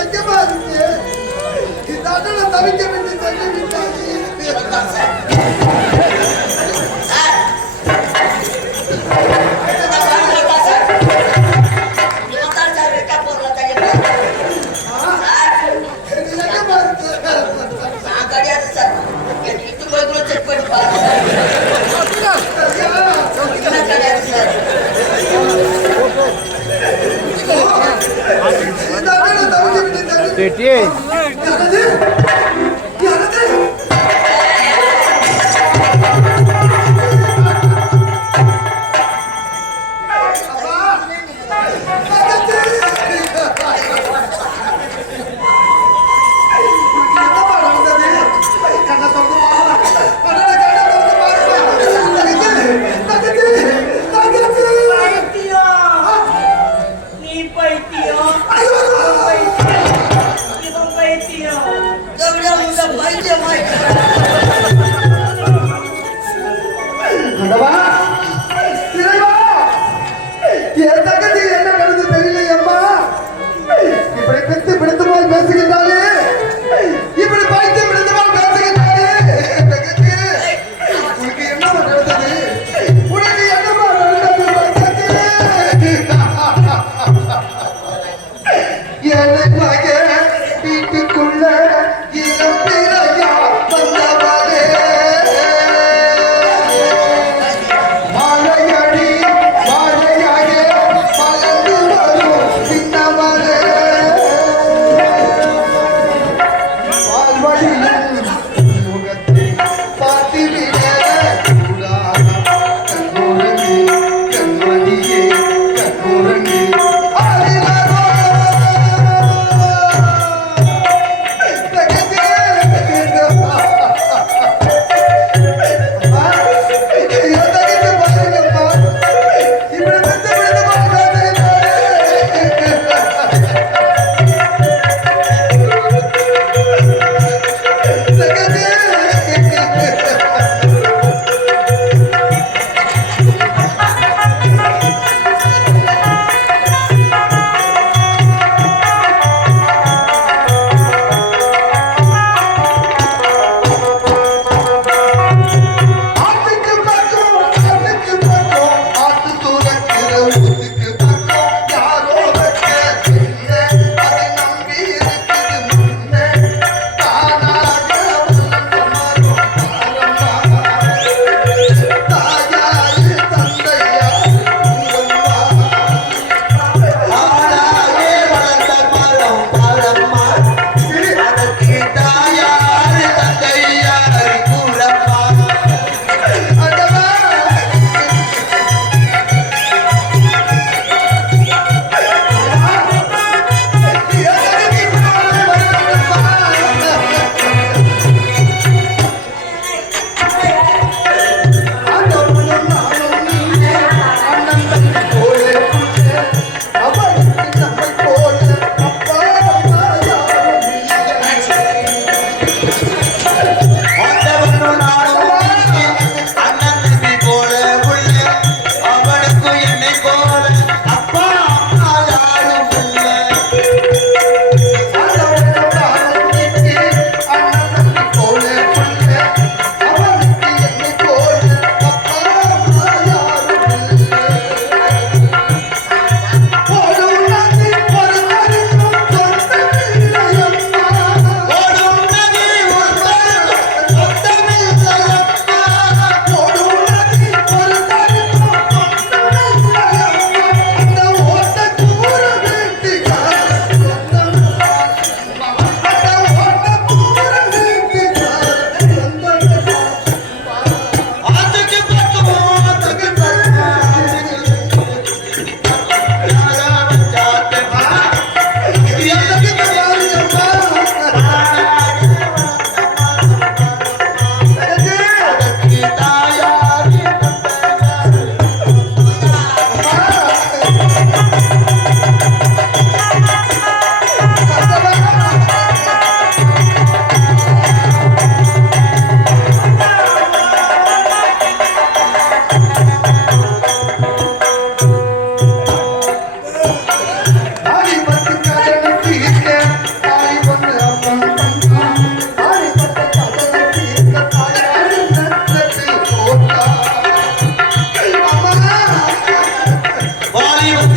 சங்கமா இருக்கு இந்த அண்ணனை தவிக்க வேண்டிய தங்கி விட்டாங்க Thank you. Ei! ஆண்டவா இறைவா என் தங்கச்சி என்ன நடந்து தெரியல அம்மா. இப்படி பித்து பிடித்தமால் பேசுகின்றாலே இப்படி பாய்த்து பிடித்தமால் பேசுகின்றாலே தங்கச்சி உனக்கு என்னமா நடந்தது? உனக்கு என்னமா நடந்தது தங்கச்சி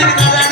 Obrigada.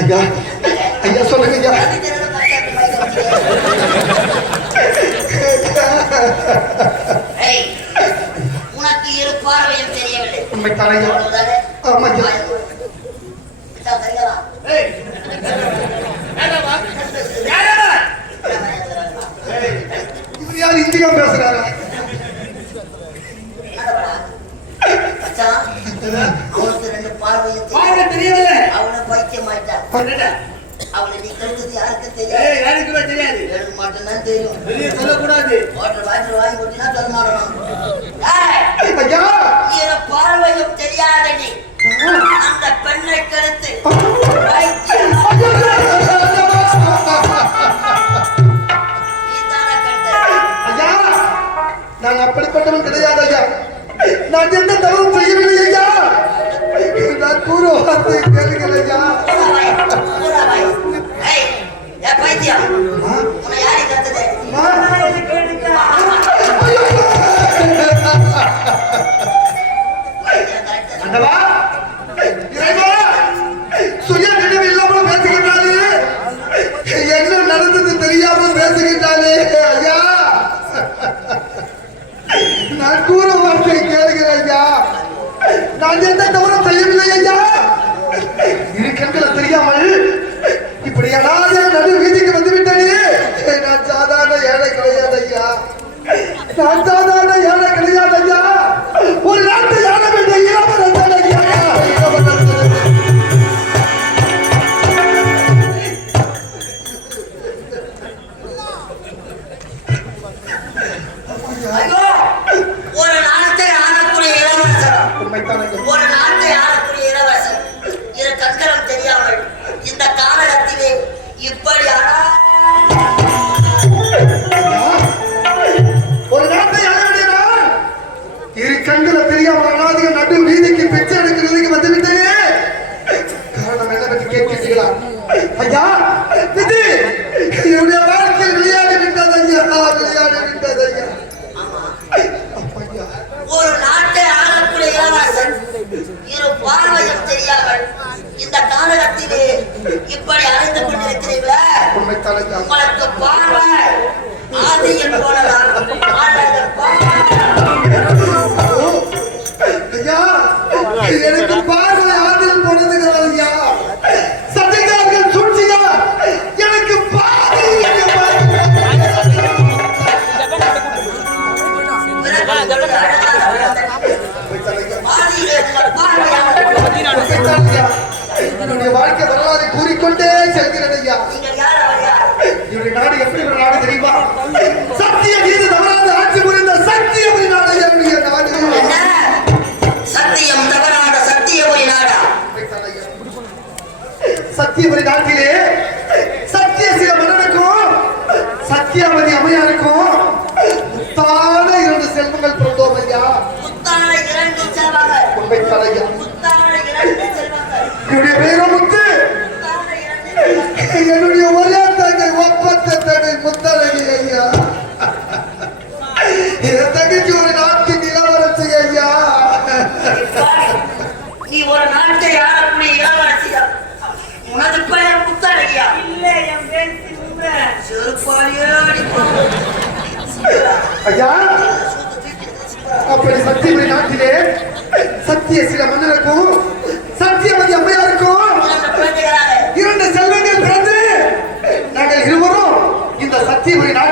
ஐயா ஐயா சொல்லுங்க ஐயா உனக்கு இரு பார்வையும் தெரியவில்லை. உண்மை தலையா ரசிகம் பேசுறாரு. அவனுக்கு ரெண்டு பார்வையும் பார்வை தெரியல அவனை பைத்தியம் ஆயிட்டான் அவளை நீ கழுத்தது யாருக்கும் தெரியாது. யாருக்குமே தெரியாது. எனக்கு மட்டும்தான் தெரியும். வெளியே சொல்லக்கூடாது. வாட்டர் வாட்டர் தெரியாத அந்த பெண்ணை கழுத்து நான் அப்படிப்பட்டவன் கிடையாது ஐயா நான் இரு பாடல்கள் தெரியாமல் இந்த காலகத்திலே இப்படி அழைந்து கொண்டிருக்கிறீர்களா. உங்களுக்கு பார்வை ஆதியம் போலதான் என்னுடைய ஒரே தங்கை ஒப்பத்த தங்கை முத்தழகி ஐயா. என் தங்கச்சி ஒரு நாட்டு இளவரசி ஐயா. நீ ஒரு நாட்டை ஆளக்கூடிய இளவரசியா? உனது பெயர் முத்தழகியா? இல்லை என் பேர் செருப்பாளியே ஐயா அப்படி சத்திய நாட்டிலே சத்திய சில மன்னருக்கும் Steve, I